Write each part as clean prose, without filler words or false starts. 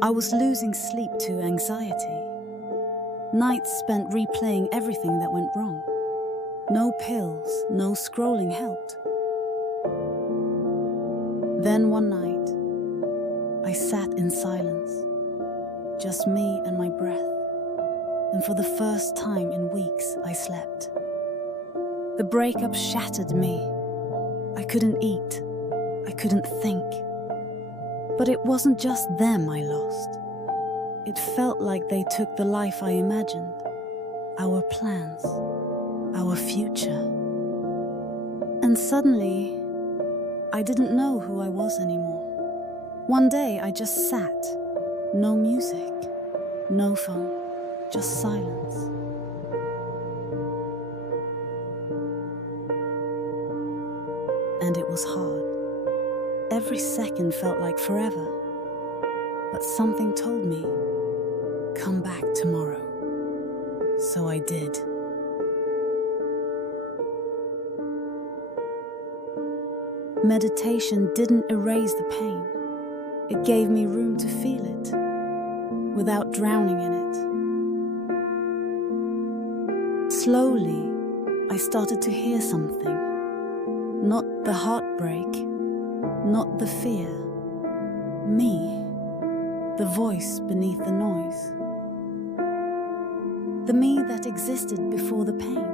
I was losing sleep to anxiety. Nights spent replaying everything that went wrong. No pills, no scrolling helped. Then one night, I sat in silence, just me and my breath, and for the first time in weeks, I slept. The breakup shattered me. I couldn't eat. I couldn't think. But it wasn't just them I lost. It felt like they took the life I imagined, our plans, our future. And suddenly, I didn't know who I was anymore. One day I just sat. No music, no phone, just silence. And it was hard. Every second felt like forever. But something told me, come back tomorrow. So I did. Meditation didn't erase the pain. It gave me room to feel it, without drowning in it. Slowly, I started to hear something. Not the heartbreak, not the fear. Me, the voice beneath the noise. The me that existed before the pain,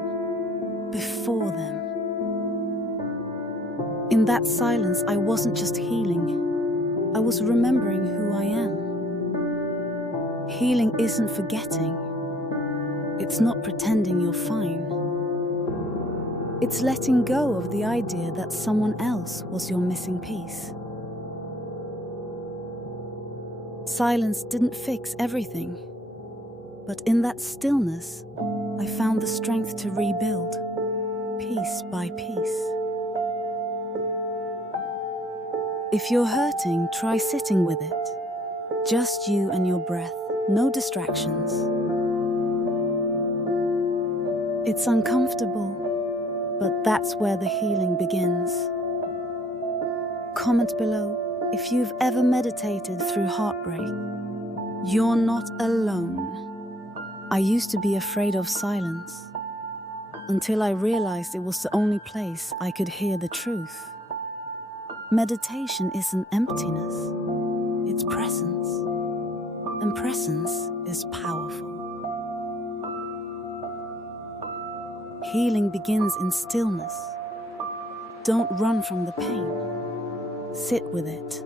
before them. In that silence, I wasn't just healing. I was remembering who I am. Healing isn't forgetting. It's not pretending you're fine. It's letting go of the idea that someone else was your missing piece. Silence didn't fix everything, but in that stillness, I found the strength to rebuild, piece by piece. If you're hurting, try sitting with it. Just you and your breath, no distractions. It's uncomfortable, but that's where the healing begins. Comment below if you've ever meditated through heartbreak. You're not alone. I used to be afraid of silence, until I realized it was the only place I could hear the truth. Meditation isn't emptiness, it's presence. And presence is powerful. Healing begins in stillness. Don't run from the pain. Sit with it.